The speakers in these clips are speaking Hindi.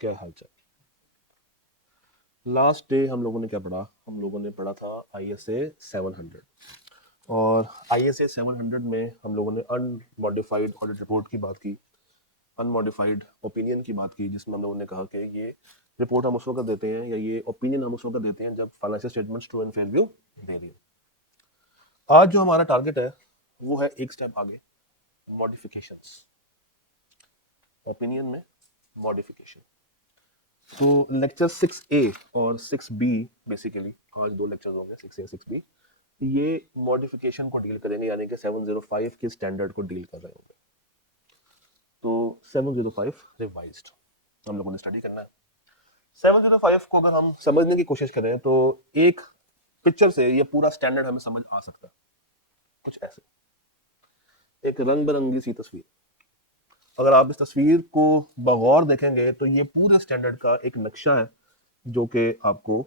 क्या हाल चाल। लास्ट डे हम लोगों ने क्या पढ़ा? हम लोगों ने पढ़ा था ISA 700। और ISA 700 में हम लोगों ने अनमॉडिफाइड ऑडिट रिपोर्ट की बात की, अनमॉडिफाइड ओपिनियन की बात की, जिसमें हम लोगों ने कहा कि ये रिपोर्ट हम उस वक्त देते हैं या ये ओपिनियन हम उस वक्त देते हैं जब financial statements true and fair view दे रही है। आज जो हमारा टारगेट है वो है एक स्टेप आगे, मॉडिफिकेशंस, ओपिनियन में मॉडिफिकेशन। तो लेक्चर 6A और 6B, बेसिकली आज दो लेक्चर होंगे 6A 6B, ये मॉडिफिकेशन को डील करेंगे, यानी कि 705 के स्टैंडर्ड को डील कर रहे होंगे। तो 705 रिवाइज्ड हम लोगों ने स्टडी करना है। 705 को अगर हम समझने की कोशिश करें तो एक पिक्चर से ये पूरा स्टैंडर्ड हमें समझ आ सकता है। कुछ ऐसे, एक रंग बिरंगी सी तस्वीर। अगर आप इस तस्वीर को बगौर देखेंगे तो ये पूरे स्टैंडर्ड का एक नक्शा है जो कि आपको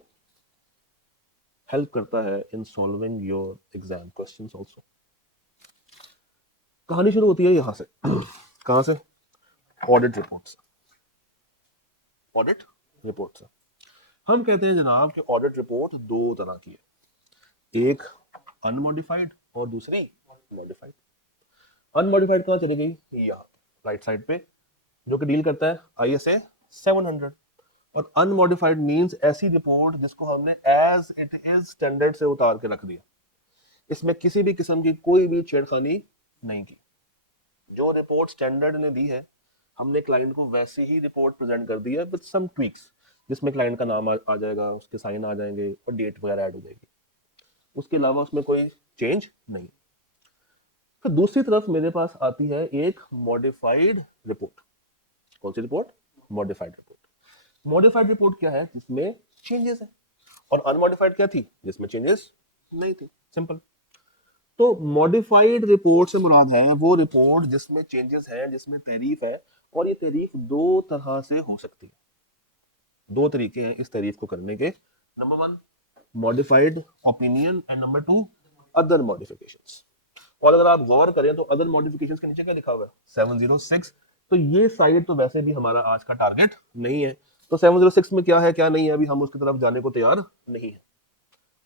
हेल्प करता है in solving your exam questions also. कहानी शुरू होती है यहां से। कहां से? ऑडिट रिपोर्ट से। ऑडिट रिपोर्ट से हम कहते हैं जनाब कि ऑडिट रिपोर्ट दो तरह की है, एक अनमॉडिफाइड और दूसरी मॉडिफाइड। अनमॉडिफाइड कहां चली गई? यहाँ राइट साइड पे, जो कि डील करता है ISA 700। और अनमॉडिफाइड मींस ऐसी रिपोर्ट जिसको हमने एज इट इज स्टैंडर्ड से उतार के रख दिया, इसमें किसी भी किस्म की कोई भी छेड़खानी नहीं की। जो रिपोर्ट स्टैंडर्ड ने दी है हमने क्लाइंट को वैसे ही रिपोर्ट प्रेजेंट कर दी है विद सम ट्वीक्स, जिसमें क्लाइंट का नाम आ जाएगा, उसके साइन आ जाएंगे और डेट वगैरह ऐड हो जाएगी। उसके अलावा उसमें कोई चेंज नहीं। फिर दूसरी तरफ मेरे पास आती है एक मॉडिफाइड रिपोर्ट। कौन सी report? Modified report. Modified report क्या है? जिसमें चेंजेस है। और अनमॉडिफाइड क्या थी? जिसमें चेंजेस नहीं थी। सिंपल। तो मॉडिफाइड रिपोर्ट से मुराद है वो रिपोर्ट जिसमें चेंजेस है, जिसमें तारीफ है। और ये तारीफ दो तरह से हो सकती है। दो तरीके हैं इस तारीफ को करने के। Number one, modified opinion, and number two, other modifications. और अगर आप गौर करें तो अदर मॉडिफिकेशंस के नीचे क्या लिखा हुआ है? 706। तो ये साइड तो वैसे भी हमारा आज का टारगेट नहीं है। तो 706 में क्या है क्या नहीं है अभी हम उसकी तरफ जाने को तैयार नहीं है।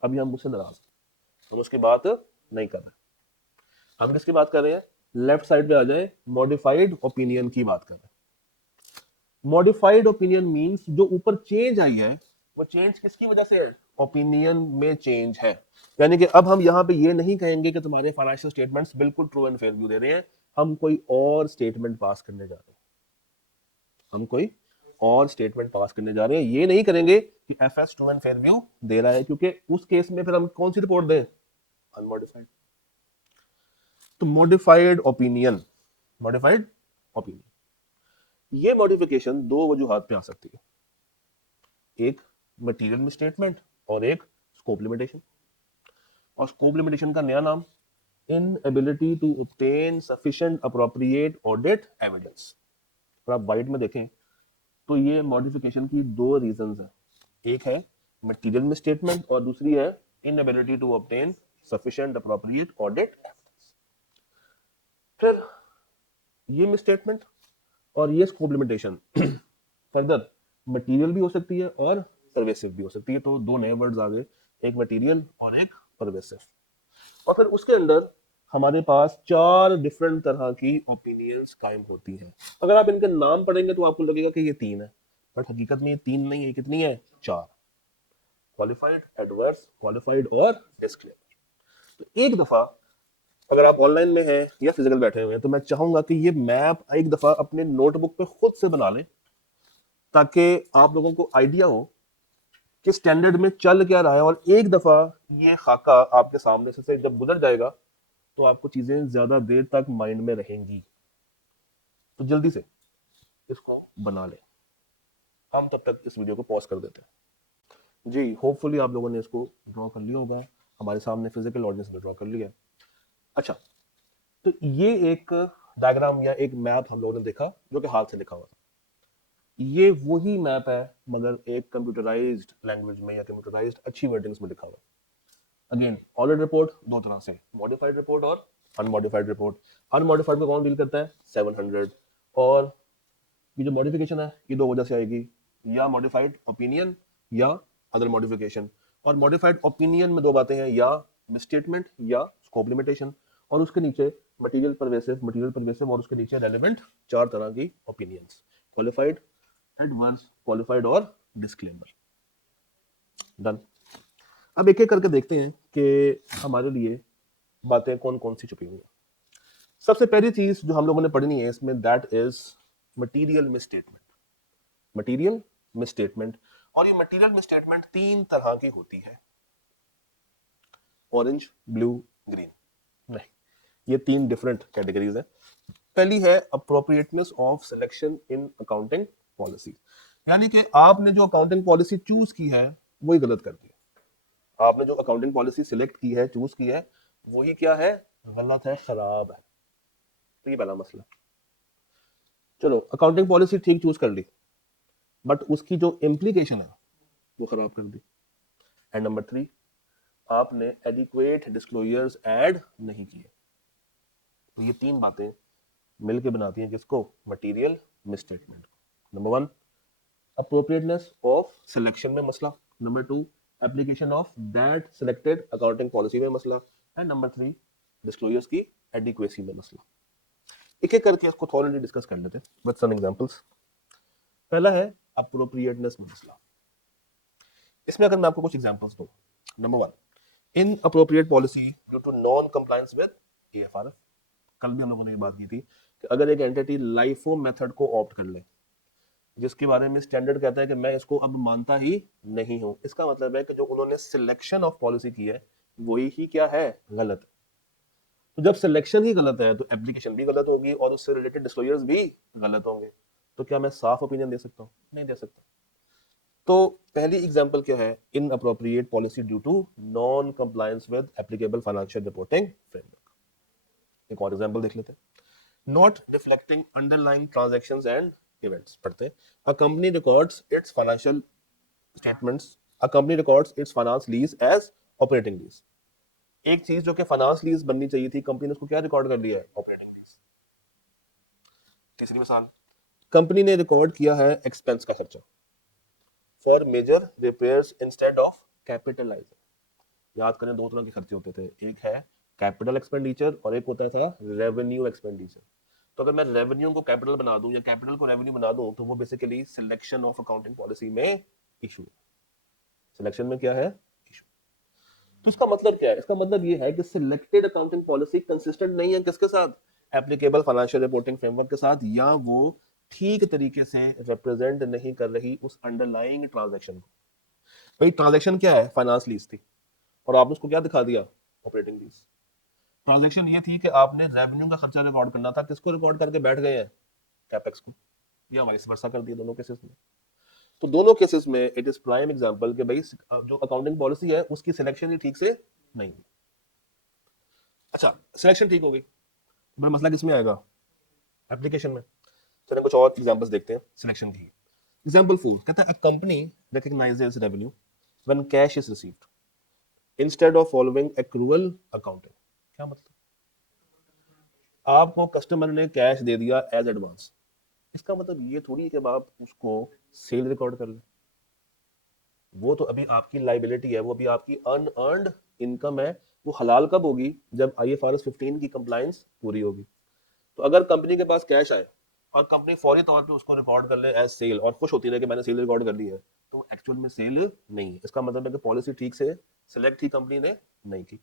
अभी हम उससे नाराज, हम उसकी बात नहीं कर रहे। हम किसकी बात कर रहे हैं? लेफ्ट साइड पे आ जाए, मॉडिफाइड ओपिनियन की बात कर रहे हैं। मॉडिफाइड ओपिनियन मींस जो ऊपर चेंज आई है वो चेंज किसकी वजह से है? ओपिनियन में चेंज है। यानी कि अब हम यहां पे ये नहीं कहेंगे कि तुम्हारे फाइनेंशियल स्टेटमेंट्स बिल्कुल ट्रू एंड फेयर व्यू दे रहे हैं, हम कोई और स्टेटमेंट पास करने जा रहे हैं। हम कोई और स्टेटमेंट पास करने जा रहे हैं। ये नहीं करेंगे कि FS true and fair view दे रहा है, क्योंकि उस केस में फिर हम कौन सी रिपोर्ट दें? अनमॉडिफाइड। तो मॉडिफाइड ओपिनियन, मॉडिफाइड ओपिनियन, ये मॉडिफिकेशन दो वजूहात पे आ सकती है, एक मटेरियल मिसस्टेटमेंट और एक स्कोप लिमिटेशन। और स्कोप लिमिटेशन का नया नाम inability to obtain sufficient appropriate audit evidence. और आप वाइट में देखें तो ये मॉडिफिकेशन की दो रीजंस है, एक है मटेरियल मिसस्टेटमेंट और दूसरी है inability to obtain sufficient appropriate audit evidence. फिर ये मिसस्टेटमेंट और ये स्कोप लिमिटेशन फर्दर मटेरियल भी हो सकती है और परवेसिव भी हो सकती है। तो दो नए वर्ड्स आ गए, एक मटेरियल और एक परवेसिव। और फिर उसके अंदर हमारे पास चार डिफरेंट तरह की ओपिनियंस कायम होती हैं। अगर आप इनके नाम पढ़ेंगे तो आपको लगेगा कि ये तीन है, बट हकीकत में ये तीन नहीं है। कितनी है? चार। क्वालिफाइड, एडवर्स, क्वालिफाइड और डिस्क्लेमर। तो एक दफा अगर आप ऑनलाइन में हैं या फिजिकल बैठे हुए हैं तो मैं चाहूंगा कि ये मैप एक दफा अपने नोटबुक पे खुद से बना लें, ताकि आप लोगों को आइडिया हो कि स्टैंडर्ड में चल क्या रहा है। और एक दफा ये खाका आपके सामने से जब गुजर जाएगा तो आपको चीजें ज्यादा देर तक माइंड में रहेंगी। तो जल्दी से इसको बना लें। हम तब तक इस वीडियो को पॉज कर देते हैं जी। होपफुली आप लोगों ने इसको ड्रॉ कर लिया होगा, हमारे सामने फिजिकल ऑडियंस ने ड्रॉ कर लिया। अच्छा, तो ये एक डायग्राम या एक मैप हम लोगों ने देखा जो कि हाथ से लिखा हुआ था। ये वही मैप है मगर एक कंप्यूटराइज्ड लैंग्वेज में या कंप्यूटराइज्ड अच्छी वर्डिंग्स में लिखा हुआ है। अगेन ऑडिट रिपोर्ट दो तरह से, मॉडिफाइड रिपोर्ट और अनमॉडिफाइड रिपोर्ट। अनमॉडिफाइड में कौन डील करता है? 700। और ये जो मॉडिफिकेशन है ये दो वजह से आएगी, या मॉडिफाइड ओपिनियन या अदर मॉडिफिकेशन। और मॉडिफाइड ओपिनियन में दो बातें हैं, या मिसस्टेटमेंट या स्कोप लिमिटेशन, और उसके नीचे मटेरियल परवेसिव और उसके नीचे रेलेवेंट, चार तरह की ओपिनियंस, क्वालिफाइड, एडवर्स, क्वालिफाइड और डिस्क्लेमर। डन। अब एक एक करके देखते हैं कि हमारे लिए बातें कौन कौन सी छुपी हुई हैं। सबसे पहली चीज जो हम लोगों ने पढ़नी है इसमें, that is material misstatement. Material misstatement, और ये मटीरियल मिसस्टेटमेंट तीन तरह की होती है, ऑरेंज, ब्लू, ग्रीन। नहीं, ये तीन डिफरेंट कैटेगरीज है। पहली है appropriateness of selection in accounting policy, यानी कि आपने जो अकाउंटिंग पॉलिसी चूज की है वही गलत कर दी है। आपने जो अकाउंटिंग पॉलिसी सिलेक्ट की है, चूज की है, वही क्या है, गलत है, खराब है। तो ये पहला मसला। चलो, अकाउंटिंग पॉलिसी ठीक चूज कर ली, बट उसकी जो इम्प्लीकेशन है वो खराब कर दी। एंड नंबर 3, आपने एडिक्वेट डिस्क्लोजर्स ऐड नहीं किए। तो ये तीन बातें मिलके बनाती हैं किसको, material misstatement. Number 1, appropriateness of selection में मसला। Number 2, application of that selected accounting policy में मसला। एंड नंबर 3, डिस्क्लोजर्स की एडिक्वेसी में मसला। एक एक करके इसको थॉरली डिस्कस कर लेते हैं विद सम एग्जांपल्स। पहला है अप्रोप्रिएटनेस में मसला। इसमें अगर मैं आपको कुछ एग्जांपल्स दूं, number 1, inappropriate policy due to non compliance with AFRF. कल भी हम लोगों ने ये बात की थी कि अगर एक एंटिटी लाइफो मेथड को ऑप्ट कर ले, जिसके बारे में स्टैंडर्ड कहता है कि मैं इसको अब मानता ही नहीं हूं, इसका मतलब है कि जो उन्होंने सिलेक्शन ऑफ पॉलिसी की है वही ही क्या है, गलत। तो जब सिलेक्शन ही गलत है तो एप्लीकेशन भी गलत होगी और उससे रिलेटेड डिस्क्लोजर्स भी गलत होंगे। तो क्या मैं साफ ओपिनियन दे सकता हूं? नहीं दे सकता। तो पहली एग्जांपल क्या है, inappropriate policy due to non compliance with applicable financial reporting framework. एक और एग्जांपल देख लेते हैं। Not reflecting underlying transactions and events. पढ़ते हैं, a company records its financial statements, a company records its finance lease as operating lease. एक चीज जो कि फाइनेंस लीज बननी चाहिए थी, कंपनी ने उसको क्या रिकॉर्ड कर दिया है, ऑपरेटिंग लीज। तीसरी मिसाल, कंपनी ने रिकॉर्ड किया है एक्सपेंस का खर्चा for major repairs instead of capitalising. याद करें, दो तरह के खर्चे होते थे, एक है कैपिटल एक्सपेंडिचर और एक होता था रेवेन्यू एक्सपेंडिचर। तो अगर मैं रेवेन्यू को कैपिटल बना दूं या कैपिटल को रेवेन्यू बना दूं तो वो basically selection of accounting policy में इशू। सिलेक्शन में क्या है, इशू। तो इसका मतलब क्या है, इसका मतलब ये है कि सिलेक्टेड अकाउंटिंग पॉलिसी कंसिस्टेंट नहीं है किसके साथ, एप्लीकेबल फाइनेंशियल रिपोर्टिंग फ्रेमवर्क के साथ, या वो ठीक तरीके से रिप्रेजेंट नहीं कर रही उस अंडरलाइंग ट्रांजैक्शन को। भाई ट्रांजैक्शन क्या है, फाइनेंस लीज थी और आपने उसको क्या दिखा दिया, ऑपरेटिंग लीज। ट्रांजैक्शन ये थी कि आपने रेवेन्यू का खर्चा रिकॉर्ड करना था, किसको रिकॉर्ड करके बैठ गए हैं, कैपेक्स को, या वाइस वर्सा कर दिया दोनों केसेस में। तो दोनों केसेस में इट इज प्राइम एग्जांपल कि भाई जो अकाउंटिंग पॉलिसी है उसकी सिलेक्शन ही ठीक से नहीं हुई। अच्छा, सिलेक्शन ठीक हो गई, भाई मसला किसमें आएगा, एप्लीकेशन में। चलिए कुछ और एग्जांपल्स देखते हैं सिलेक्शन की। एग्जांपल 4 कहता है, a company recognises revenue when cash is received instead of following accrual accounting. क्या मतलब, आपको कस्टमर ने कैश दे दिया एज एडवांस, इसका मतलब ये थोड़ी है कि आप उसको सेल रिकॉर्ड कर ले। वो तो अभी आपकी लाइबिलिटी है, वो अभी आपकी अनअर्न्ड इनकम है। वो हलाल कब होगी, जब आईएफआरएस 15 की कंप्लायंस पूरी होगी। तो अगर कंपनी के पास कैश आए और कंपनी फौरी तौर पे उसको रिकॉर्ड कर ले एज सेल और खुश होती रहे कि मैंने सेल रिकॉर्ड कर ली है, तो एक्चुअल में सेल नहीं है। इसका मतलब है कि पॉलिसी ठीक से सिलेक्ट ही कंपनी ने नहीं की।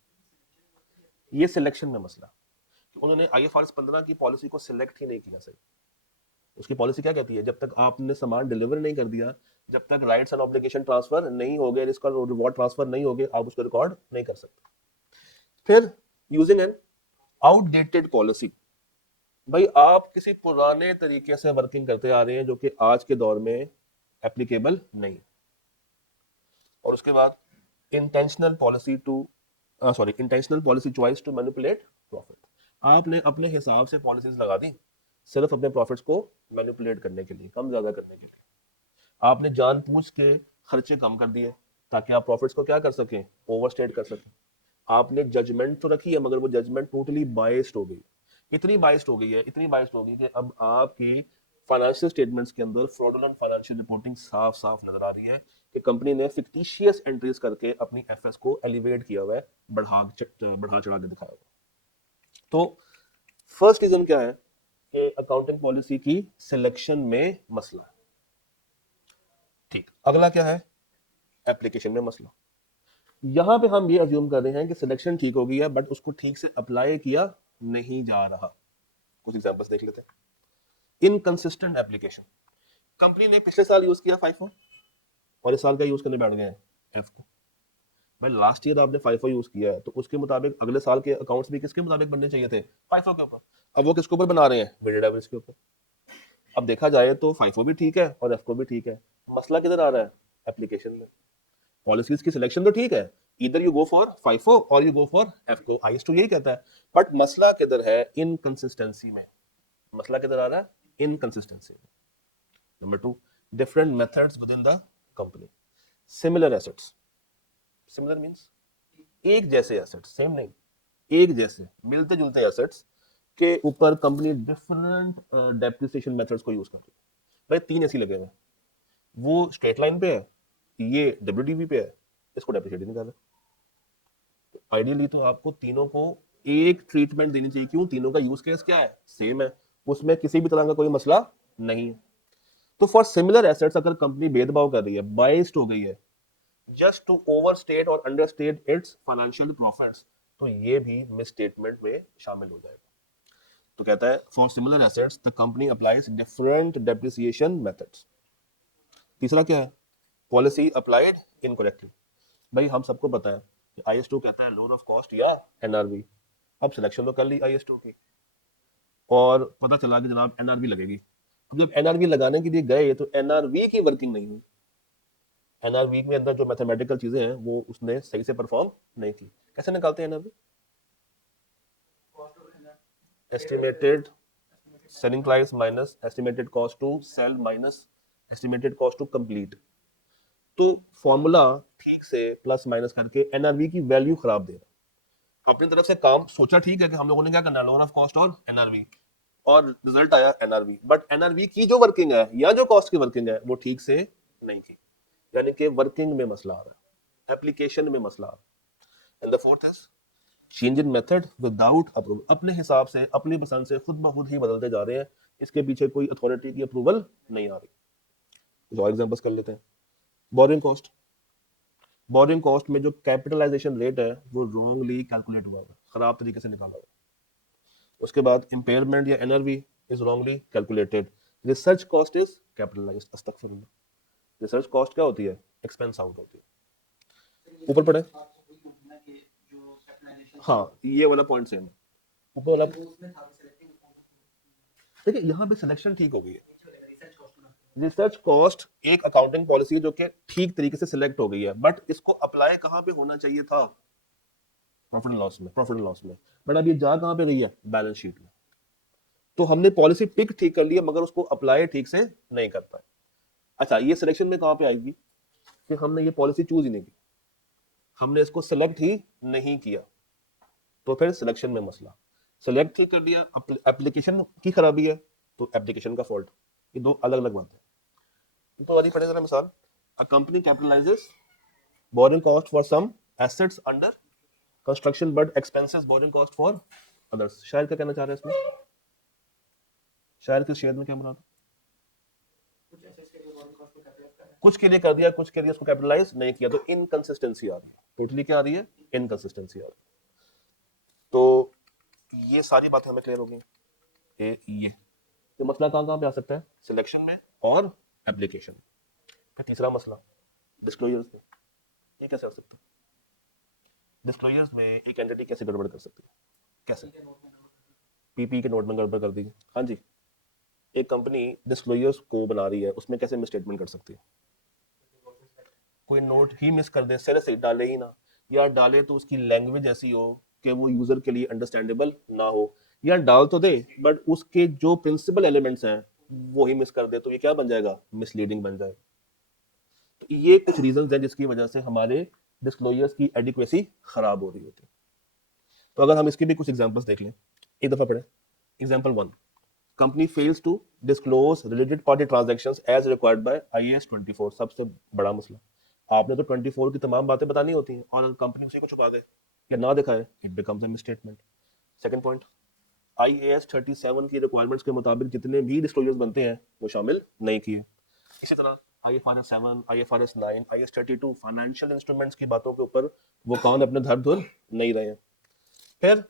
ये सिलेक्शन में मसला, उन्होंने आईएफआरएस 15 की पॉलिसी को सिलेक्ट ही नहीं किया सही। उसकी पॉलिसी क्या कहती है, जब तक आपने सामान डिलीवर नहीं कर दिया, जब तक राइट्स एंड ऑब्लिगेशन ट्रांसफर नहीं हो गए, रिस्क और रिवॉर्ड ट्रांसफर नहीं हो गए, आप उसको रिकॉर्ड नहीं कर सकते। फिर यूजिंग एन आउटडेटेड पॉलिसी, भाई आप किसी पुराने तरीके से वर्किंग करते आ रहे हैं जो कि आज के दौर में एप्लीकेबल नहीं। और उसके बाद intentional policy to intentional policy choice to manipulate profit. आपने अपने हिसाब से पॉलिसीज लगा दी सिर्फ अपने प्रॉफिट्स को मैनिपुलेट करने के लिए, कम ज्यादा करने के लिए। आपने जानबूझ के खर्चे कम कर दिए ताकि आप प्रॉफिट्स को क्या कर सकें, ओवरस्टेट कर सकें। आपने जजमेंट तो रखी है मगर वो जजमेंट टोटली बाइस्ड हो गई, इतनी बाइस्ड हो गई है, इतनी बाइस्ड हो गई कि अब आपकी फाइनेंशियल स्टेटमेंट्स के अंदर फ्रॉडुलेंट फाइनेंशियल रिपोर्टिंग साफ साफ नजर आ रही है कि कंपनी ने फिक्टिशियस एंट्रीज करके अपनी एफएस को एलिवेट किया हुआ है, बढ़ा चढ़ा के दिखाया हुआ है। तो फर्स्ट रीजन क्या है कि अकाउंटिंग पॉलिसी की सिलेक्शन में मसला है। ठीक, अगला क्या है? एप्लीकेशन में मसला। यहां पे हम ये अज्यूम कर रहे हैं कि सिलेक्शन ठीक हो गई है बट उसको ठीक से अप्लाई किया नहीं जा रहा। कुछ एग्जांपल्स देख लेते हैं। Inconsistent application. कंपनी ने पिछले साल यूज किया FIFO और इस साल का यूज करने बैठ गए हैं एफ को। भाई लास्ट ईयर आपने FIFO यूज किया है तो उसके मुताबिक अगले साल के अकाउंट्स भी किसके मुताबिक बनने चाहिए थे? FIFO के ऊपर। अब वो किसके ऊपर बना रहे हैं? वेटेड एवरेज के ऊपर। अब देखा जाए तो FIFO भी ठीक है और एफको भी ठीक है, मसला किधर आ रहा है? एप्लीकेशन में। पॉलिसीज की सिलेक्शन तो ठीक है, इधर यू गो फॉर FIFO और यू गो फॉर एफको, IS2 यही कहता है, बट मसला किधर है? इनकंसिस्टेंसी में। मसला किधर आ रहा है? इनकंसिस्टेंसी में। Number 2, different methods with in the company. Similar assets. Similar means एक जैसे एसेट्स, सेम नहीं, एक जैसे मिलते जुलते एसेट्स के ऊपर कंपनी डिफरेंट डेप्रिसिएशन मेथड्स को यूज कर रही है। भाई 3 ऐसी लगे हुए, वो स्ट्रेट लाइन पे है, ये WDV पे है, इसको डेप्रिशिएट नहीं कर रहे। आइडियली तो आपको तीनों को एक ट्रीटमेंट देनी चाहिए। क्यों? तीनों का यूज केस क्या है? सेम है, उसमें किसी भी तरह का कोई मसला नहीं है। तो फॉर सिमिलर एसेट्स अगर कंपनी भेदभाव कर रही है, बाइस्ड हो गई है जस्ट टू ओवरस्टेट और अंडरस्टेट इट्स फाइनेंशियल प्रॉफिट्स, तो ये भी मिसस्टेटमेंट में शामिल हो जाएगा। तो कहता है for similar assets the company applies different depreciation methods. तीसरा क्या है? Policy applied incorrectly. भाई हम सबको पता है कि IS2 कहता है लोअर ऑफ कॉस्ट या NRV। अब सिलेक्शन तो कर ली IS2 की और पता चला कि जनाब NRV लगेगी। अब जब NRV लगाने के लिए गए तो NRV की वर्किंग नहीं हुई। NRV में अंदर जो मैथमेटिकल चीजें हैं वो उसने सही से परफॉर्म नहीं की। कैसे निकालते हैं NRV? Estimated selling price minus estimated cost to sell minus estimated cost to complete. तो फॉर्मूला ठीक से प्लस माइनस करके NRV की वैल्यू खराब दे रहा। अपनी तरफ से काम सोचा ठीक है कि हम लोगों ने क्या करना है, लोअर ऑफ कॉस्ट और NRV, और रिजल्ट आया NRV, बट NRV की जो वर्किंग है या जो कॉस्ट की वर्किंग है वो ठीक से नहीं की, यानी कि वर्किंग में मसला आ रहा है, एप्लीकेशन में मसला आ रहा है। And the fourth is change in method without approval. अपने हिसाब से अपनी पसंद से खुद ब खुद ही बदलते जा रहे हैं, इसके पीछे कोई अथॉरिटी की अप्रूवल नहीं आ रही। कुछ और एग्जांपल्स कर लेते हैं। Borrowing cost. बोरिंग कॉस्ट में जो कैपिटलाइजेशन रेट है वो रॉन्गली कैलकुलेट हुआ है, खराब तरीके से निकाला हुआ। उसके बाद इम्पेयरमेंट या NRV is wrongly calculated. Research cost is capitalized. अस्तगफिरुल्लाह। रिसर्च कॉस्ट क्या होती है? एक्सपेंस आउट होती है। ऊपर पढ़े। हाँ ये वाला पॉइंट सेम है, ऊपर वाला। देखिए यहाँ पे सिलेक्शन ठीक हो गई है। रिसर्च कॉस्ट एक अकाउंटिंग पॉलिसी जो कि ठीक तरीके से सिलेक्ट हो गई है, बट इसको अप्लाई कहाँ पे होना चाहिए था? प्रॉफिट एंड लॉस में। प्रॉफिट एंड लॉस में, बट अब ये जा कहाँ पे रही है? बैलेंस शीट में। तो हमने पॉलिसी पिक ठीक कर ली है मगर उसको अप्लाई ठीक से नहीं कर पाए। अच्छा, ये सिलेक्शन में कहाँ पे आएगी कि हमने ये पॉलिसी चूज ही नहीं की, हमने इसको सिलेक्ट ही नहीं किया, तो फिर सिलेक्शन में मसला। सिलेक्ट ही कर लिया, एप्लीकेशन की खराबी है तो एप्लीकेशन का फॉल्ट। ये दो अलग अलग बातें हैं। तो वाली पढ़े जरा मिसाल। A company capitalizes borrowing cost for some assets under construction but expenses borrowing cost for others. शायर क्या कहना चाह रहे हैं इसमें? शायर किस शेयर में क्या बना? कुछ के लिए कर दिया, कुछ के लिए उसको कैपिटलाइज नहीं किया, तो इनकंसिस्टेंसी आ रही है। टोटली क्या आ रही है? इनकंसिस्टेंसी आ रही है। तो ये सारी बातें हमें क्लियर हो गई। ये तो मसला कहाँ कहाँ पे आ सकता है? सिलेक्शन में और एप्लीकेशन। फिर तीसरा मसला डिस्क्लोजर्स में। ये कैसे आ सकता है? डिस्क्लोजर्स में एक एंटिटी कैसे गड़बड़ कर सकती है? कैसे? PP के नोट में गड़बड़ कर दी। हाँ जी, एक कंपनी डिस्क्लोजर्स को बना रही है, उसमें कैसे मिसस्टेटमेंट कर सकती है? कोई नोट ही मिस कर दे, सिरे से डाले ही ना, या डाले तो उसकी लैंग्वेज ऐसी हो कि वो यूजर के लिए अंडरस्टैंडेबल ना हो, या डाल तो दे बट उसके जो प्रिंसिपल एलिमेंट्स हैं वो ही मिस कर दे, तो ये क्या बन जाएगा? मिसलीडिंग बन जाएगा। तो ये कुछ रीजंस हैं जिसकी वजह से हमारे डिस्क्लोजर्स की एडिक्वेसी खराब हो रही होती है। तो अगर हम इसके भी कुछ एग्जांपल्स देख लें, एक दफा पढ़े। Example 1, company fails to disclose related party transactions as required by IAS 24। सबसे बड़ा मसला, आपने तो 24 की तमाम बातें बतानी होती हैं और कंपनी उसी को छुपा दे या ना दिखाए, it becomes a misstatement. Second point, IAS 37 की रिक्वायरमेंट्स के मुताबिक जितने भी डिस्क्लोजर्स बनते हैं वो शामिल नहीं किए। इसी तरह IFRS 7, IFRS 9, IAS 32 financial instruments की बातों के ऊपर वो कान अपने धर धुर नहीं रहे हैं। फिर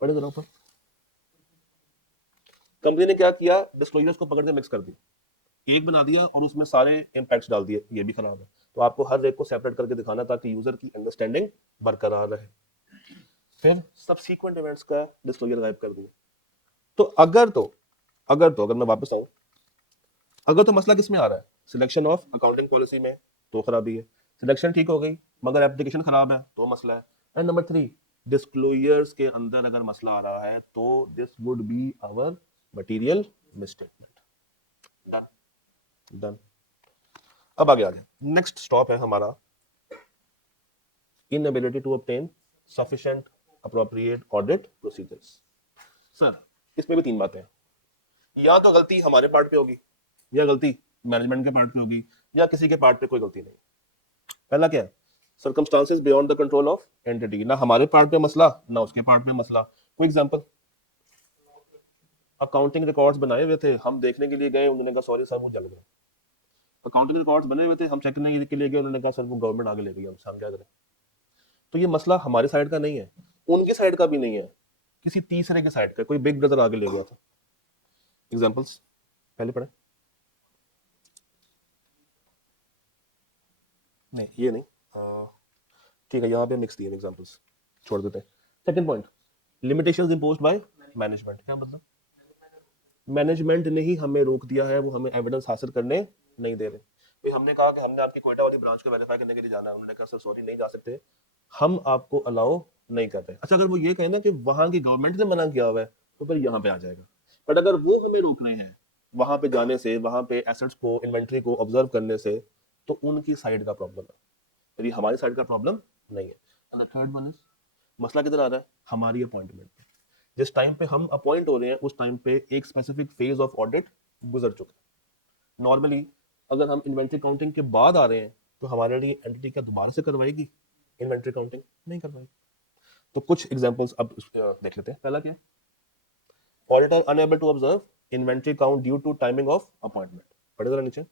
पढ़े जरा ऊपर, कंपनी ने क्या किया, डिस्क्लोजर्स को पकड़ के मिक्स कर दी, एक बना दिया और उसमें सारे इंपैक्ट्स डाल दिए, ये भी खराब है। तो आपको हर एक को सेपरेट करके दिखाना ताकि यूजर की अंडरस्टैंडिंग बरकरार रहे। फिर सबसीक्वेंट इवेंट्स का डिस्क्लोजर गायब कर दिया। तो अगर मैं वापस आऊं, अगर तो मसला किस में आ रहा है, सिलेक्शन ऑफ अकाउंटिंग पॉलिसी में, तो खराबी है। सिलेक्शन ठीक हो गई मगर एप्लीकेशन खराब है, तो मसला है। एंड नंबर 3, डिस्क्लोजर्स के अंदर अगर मसला आ रहा है तो this would be our material misstatement. Done done. अब आगे नेक्स्ट स्टॉप है हमारा inability to obtain sufficient appropriate audit procedures. Sir इसमें भी तीन बातें हैं, या तो गलती हमारे पार्ट पे होगी, या गलती मैनेजमेंट के पार्ट पे होगी, या किसी के पार्ट पे कोई गलती नहीं। पहला क्या है, circumstances beyond the control of entity, ना हमारे पार्ट पे मसला ना उसके पार्ट पे मसला। कोई एग्जांपल, अकाउंटिंग रिकॉर्ड्स बनाए हुए थे, हम देखने के लिए गए, उन्होंने कहा सॉरी सर वो जल गए। अकाउंटिंग रिकॉर्ड्स बने हुए थे, हम चेक करने के लिए गए, उन्होंने कहा सर वो गवर्नमेंट आगे ले गई, हम क्या करें। तो ये मसला हमारे साइड का नहीं है, उनकी साइड का भी नहीं है, किसी तीसरे के साइड का, कोई बिग ब्रदर आगे ले गया था। एग्जांपल्स पहले पढ़े, नहीं ये नहीं, ठीक है यहाँ पे मिक्स दिए एग्जांपल्स, छोड़ देते हैं। Second point, limitations imposed by management. क्या मतलब, मैनेजमेंट ने ही हमें रोक दिया है, वो हमें एविडेंस हासिल करने नहीं दे रहे। भाई हमने कहा कि हमने आपकी कोयटा वाली ब्रांच को वेरीफाई करने के लिए जाना है, उन्होंने कहा सर सॉरी नहीं जा सकते, हम आपको अलाउ नहीं करते। अच्छा अगर वो ये कहे ना कि वहां की गवर्नमेंट ने मना किया हुआ है तो फिर यहाँ पे आ जाएगा। बट अगर वो हमें रोक रहे हैं वहां पे जाने से, वहां पे एसेट्स को, इन्वेंट्री को ऑब्जर्व करने से, तो उनकी साइड का प्रॉब्लम है, यदि हमारी साइड का प्रॉब्लम नहीं है। And the third one is, मसला किधर आ रहा है, हमारी अपॉइंटमेंट पे। जिस टाइम पे हम अपॉइंट हो रहे हैं उस टाइम पे एक स्पेसिफिक फेज ऑफ ऑडिट गुजर चुका है। नॉर्मली अगर हम इन्वेंट्री काउंटिंग के बाद आ रहे हैं तो हमारे लिए एंटिटी क्या दोबारा से करवाएगी इन्वेंट्री काउंटिंग, नहीं करवाएगी। तो कुछ एग्जांपल्स अब देख लेते हैं। पहला क्या है, auditor unable to observe inventory count due to timing of appointment. पढ़े जरा नीचे,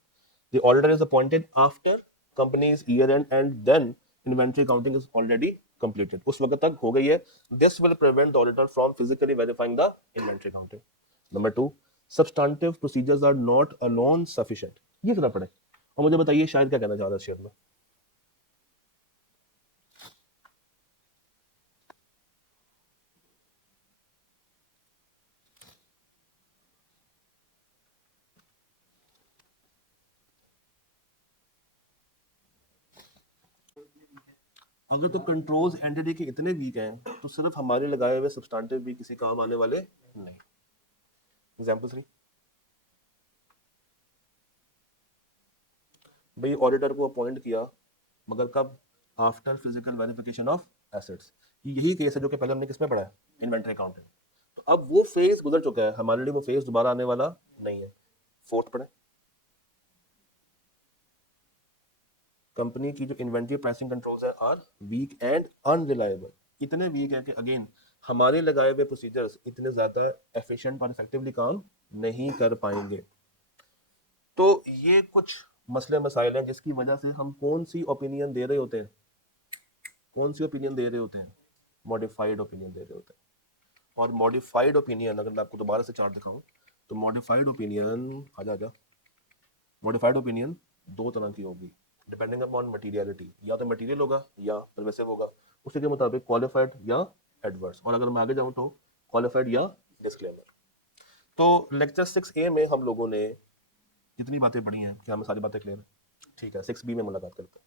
the auditor is appointed after company's year end then inventory counting is already completed, उस वक्त तक हो गई है। This will prevent the auditor from physically verifying the inventory counting. Number 2, substantive procedures are not alone sufficient। ये जरा पढ़े और मुझे बताइए शायद क्या कहना चाह रहा है शेयर में। अगर तो कंट्रोल्स एंटिटी के इतने वीक हैं तो सिर्फ हमारे लगाए हुए सब्सटेंटिव भी किसी काम आने वाले नहीं। एग्जांपल 3, भाई ऑडिटर को अपॉइंट किया मगर कब, after physical verification of assets. यही केस है जो कि पहले हमने किसमें पढ़ा है, इन्वेंट्री अकाउंटिंग। तो अब वो फेज गुजर चुका है, हमारे लिए वो फेज दोबारा आने वाला नहीं है। फोर्थ पढ़े, कंपनी की जो इन्वेंट्री प्राइसिंग कंट्रोल्स है आर वीक एंड अनरिलायबल। इतने वीक है कि अगेन हमारे लगाए हुए प्रोसीजर्स इतने ज्यादा एफिशिएंट और इफेक्टिवली काम नहीं कर पाएंगे। तो ये कुछ मसले मसाइल हैं जिसकी वजह से हम कौन सी ओपिनियन दे रहे होते हैं, कौन सी ओपिनियन दे रहे होते हैं, मॉडिफाइड ओपिनियन दे रहे होते हैं। और मॉडिफाइड ओपिनियन अगर मैं आपको दोबारा से चार्ट दिखाऊं तो मॉडिफाइड ओपिनियन आ जा मॉडिफाइड ओपिनियन दो तरह की होगी डिपेंडिंग अपॉन मटीरियलिटी, या तो मटीरियल होगा या परवेसिव होगा, उसी के मुताबिक क्वालिफाइड या एडवर्स। और अगर मैं आगे जाऊं तो क्वालिफाइड या डिस्क्लेमर। तो लेक्चर 6A में हम लोगों ने जितनी बातें पढ़ी हैं, क्या हमें सारी बातें क्लियर है? ठीक है, 6B में मुलाकात करते हैं।